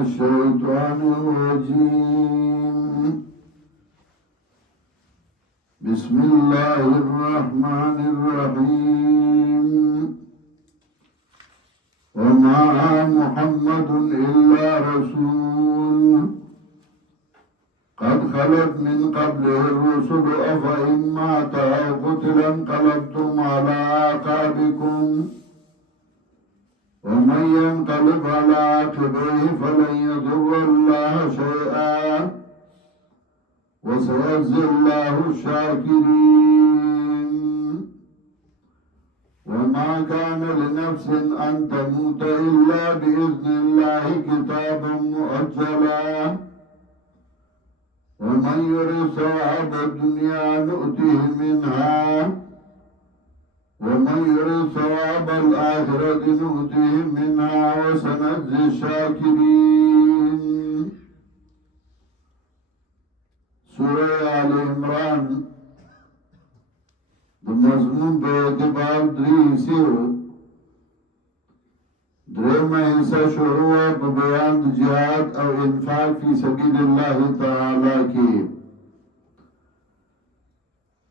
الشيطان الرجيم. بسم الله الرحمن الرحيم. وما محمد إلا رسول قد خلت من قبله الرسل أفإن مات أو قتل انقلبتم على أعقابكم ومن ينقلب على عقبيه فلن يضر الله شيئا وسيجزي الله الشاكرين. وما كان لنفس أن تموت إلا بإذن الله كتابا مؤجلا ومن يرد ثواب الدنيا نؤته منها ومن يرد ثواب الآخرة نؤته منها وسنجزي الشاكرين. سورة آل عمران مضمون په اعتبار درې حصے وو. درېیمه حصہ شروع په بیان د جهاد او انفاق فی سبیل الله تعالی کې.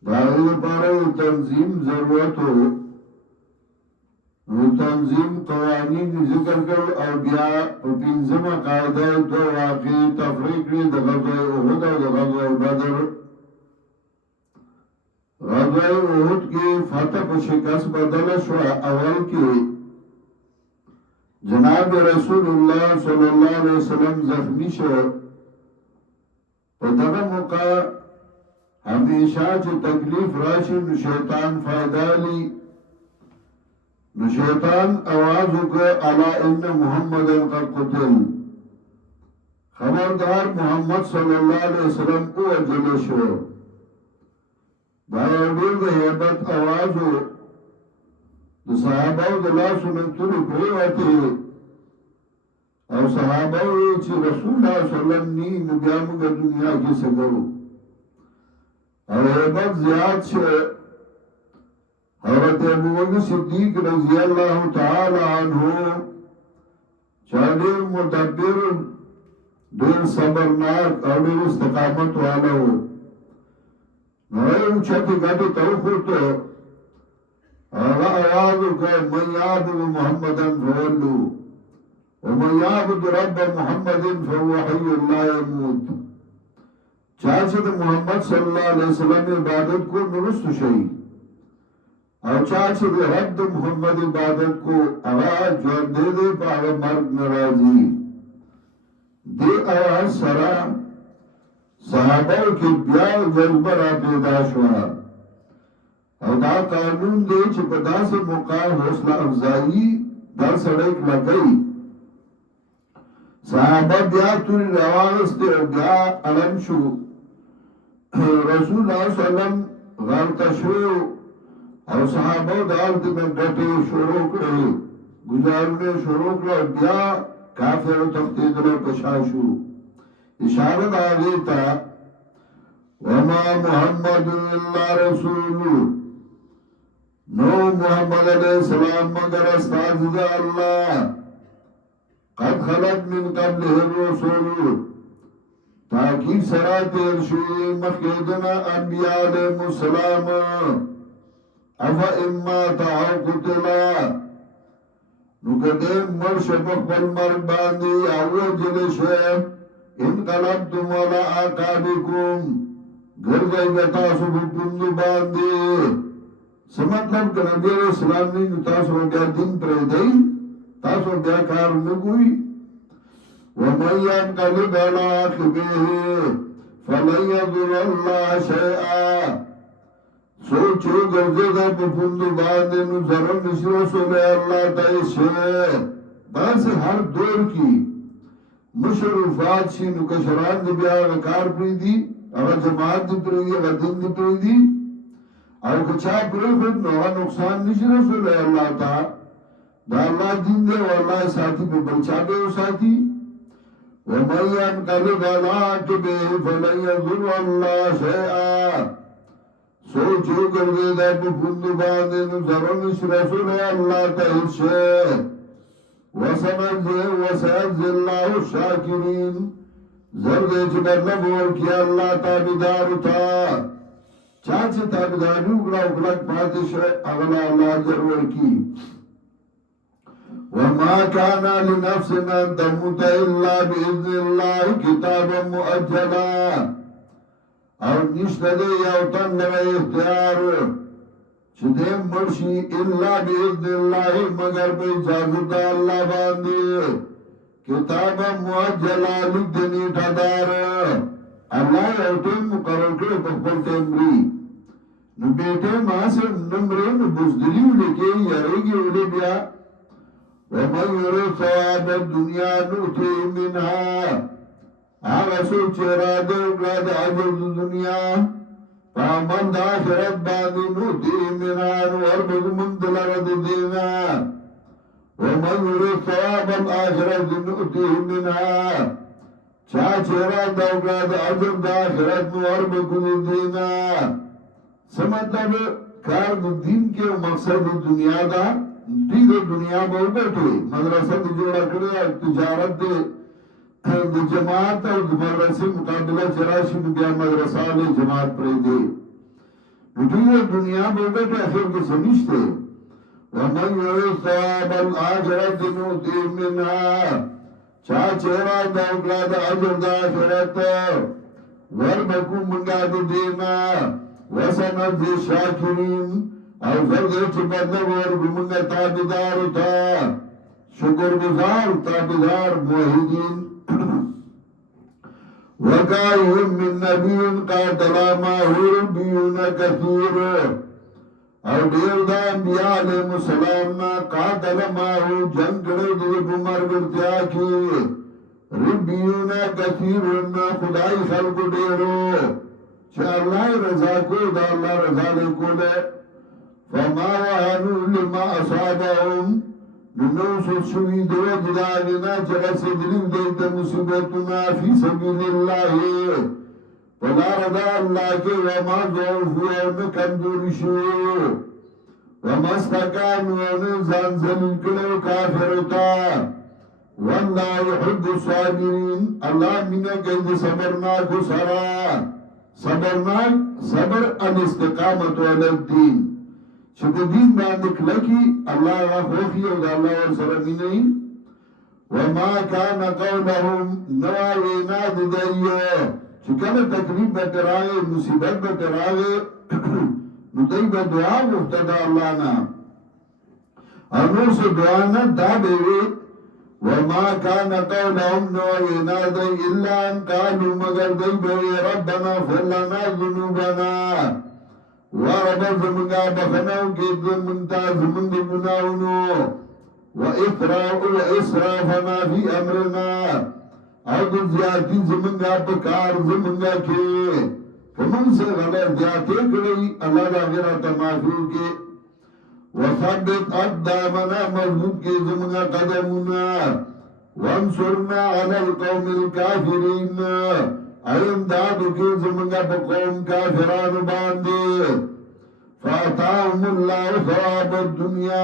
د هغې لپاره تنظیم ضرورت و. نو تنظیم قوانین ذکر کړل او بیا په پنځمه قاعده دوه واقعې تفریق کړې د غزوه احد او د غزوه بدر. غزوه احد کې فتح په شکست بدله شوه. اول کې جناب رسول الله صلی الله علیه وسلم زخمی شو. په دغه موقع همیشه چې تکلیف راشي نو شیطان فائدہ لی. نو شیطان آواز وکړه الا ان محمد قد قتل، خبردار محمد صلی الله علیه وسلم ووژل شو. دا یو ډېر د هیبت آواز و. د صحابه د لاسو نه تورې پرېوتې او صحابه وویل چې رسول الله صلی الله علیه وسلم نی نو بیا موږ دنیا کې څه کوو. او هیبت زیات شو. حضرت ابوبکر صدیق رضی اللہ تعالی عنہ چا ډېر مدبر، ډېر صبرناک او ډېر استقامت والا و. نو یې اوچتې ګټې ته وخوته. هغه آواز وکړ من یعبد محمدا فولو ومن یعبد رب محمد فهو حی لا یموت. چا چې د محمد صلی الله علیه وسلم عبادت کو نو رستو شي، او چا چې د رب د محمد عبادت کو هغه ژوندی دی، په هغه مرګ نه راځي. دې آواز سره صحابه کې بیا جذبه را پیدا شوه. او دا قانون دی چې په داسې موقع حوصله افزایي دا سړی لګوي. صحابه بیا تورې راواغستې او بیا علم شو. رسول الله صلی الله علیه وسلم غلطه شو او صحابه د هلته نه ګټې شروع کړې، ګزارونه شروع کړه. بیا کافرو تښتېدلو په شا شو. اشاره د هغې ته وما محمد الا رسول، نو محمد علیہ السلام مگر استازی دا اللہ. قد خلق من قبله الرسول، تاکید سرا تیر شوی مخیدنا انبیاء علیہ السلام. افا امات او قتلا، نو کده مرش بخبل مرگ باندی او جلشوی انقلبتم علی آقابکم، گردائی بتاسو بپندو باندی. سمطلب که نبی علیہ السلام نے تاسو بیا دین پریدئی، تاسو بیا کار نگوئی. وَمَنْ يَنْقَلِبْ عَلَىٰ عَقِبَيْهِ فَلَنْ يَضُرَّ اللَّهَ شَيْئًا. سوچو گرزیدہ پپندو باندے نو ضرر نشی رسولے اللہ تایشے. داسے ہر دور کی مشرفات شی نو کشران دی بیا کار پریدی، اگر جماعت دی پریدی، اگر دین دی پریدی، او کچا پرے خود نوہ نقصان نشی رسول اللہ تا. دا اللہ دین دے واللہ ساتھی پہ بلچا بے ہو ساتھی. وَمَنْ يَنْقَلِبْ عَلَىٰ عَقِبَيْهِ فَلَنْ يَضُرَّ اللَّهَ شَيْئًا. سوچو گردے دا پہ پندو باندے نو ضرور نشی رسول اللہ تا ہرشے. وسيجزي الله الشاكرين زرد بدل ورکی اللہ تابدار تا چاچه تابداری اگلا اگلک پاتش اغلا اللہ جرور کی وما كان لنفس ان تموت الا باذن الله كتابا مؤجلا او نشته دی یو تن لره اختیار چې دې مرشي الا باذن الله مگر په اجازه د الله باندې کتابا مؤجلا لدنی ټدار الله یو ټیم مقرر کړی په خپل ټیمري نو بیٹه ما سره نمبر نو بوزدلی ولکې یاريږي ولې بیا ومن يريد ثواب الدنيا نؤتيه منها هذا سوچ اراده وقلاد عجز الدنيا فمن دا آخرت بعد نؤتيه منها نوربك من دلرد دينا ومن يريد ثواب الآخرة نؤتيه منها چاچ اراده وقلاد عجز دا آخرت نوربك دينا سمطلب کار دین کے مقصد دنیا دا دیگر دنیا میں بیٹھے مدرسہ دی جوڑا کرے تجارت دے جماعت اور مدرسے مقابلہ چراشی بیا مدرسہ لے جماعت پر دے دیگر دنیا میں بیٹھے اخیر کے سمیشتے ومن يريد ثواب الآخرة نؤتيه منها چاچرا دوگلا دا عجر دا آخرت وربکو منگا دینا وسنجزي الشاكرين او زرده چه بدل ورگو منگا تابدار تا شکر گزار تابدار موحدین وکایم من نبیون قاتل ماہو ربیون کثیر او دیر دا انبیاء علیہ السلام نا قاتل ماہو جنگ کرے دے مرگرتیا کی ربیون کثیر خدای خلق دیرو چه اللہ رضا کو دا اللہ رضا لے کو لے فما وهنوا لما أصابهم ننوصل شوي دو جدالنا جرس دلو ديت مصيبتنا في سبيل الله فلا رضا الله کے وما ضعفوا ونکم دورشو وما استقاموا ونزان زمین کلو کافرتا والله يحب الصابرين الله من قيد صبرناك سرا صبرناك صبر الاستقامة على الدين چکو دین باندک لکی اللہ را خوفی او دا اللہ ورسر مینئی وما کان قولهم نوائینا دیو چکل تکلیف بتراغے مصیبت بتراغے نو دی با دعا مفتدا اللہ نا انو سے دعانا دا بیوی وما کان قولهم نوائینا دی اللہ ان قالو مگر دی بیوی ربنا فلنا ذنوبنا ورب زمنگا بخناو کی زمنتا زمنگ گناونو و اسرافنا فی امرنا او دو زیادی زمنگا بکار زمنگا کی فمن سے غلط زیادی کری اللہ دا غیرہ تمافیو کی وثبت اقدامنا مضبوط کی زمنگا قدمنا وانصرنا علی القوم الكافرین ایم دادو کی زمنگا بقوم کافران باندے فاتاهم اللہ ثواب الدنیا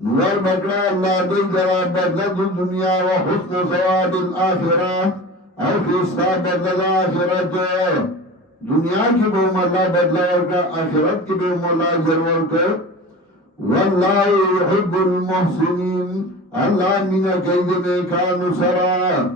نور بکڑا اللہ دی ذرا بدلد الدنیا وحسن ثواب الآخرہ او خستا بدلد آخرت دنیا کی بہم اللہ بدلا ورکا آخرت کی بہم اللہ جر ورکا واللہ يحب المحسنین اللہ من قید نیکان سرا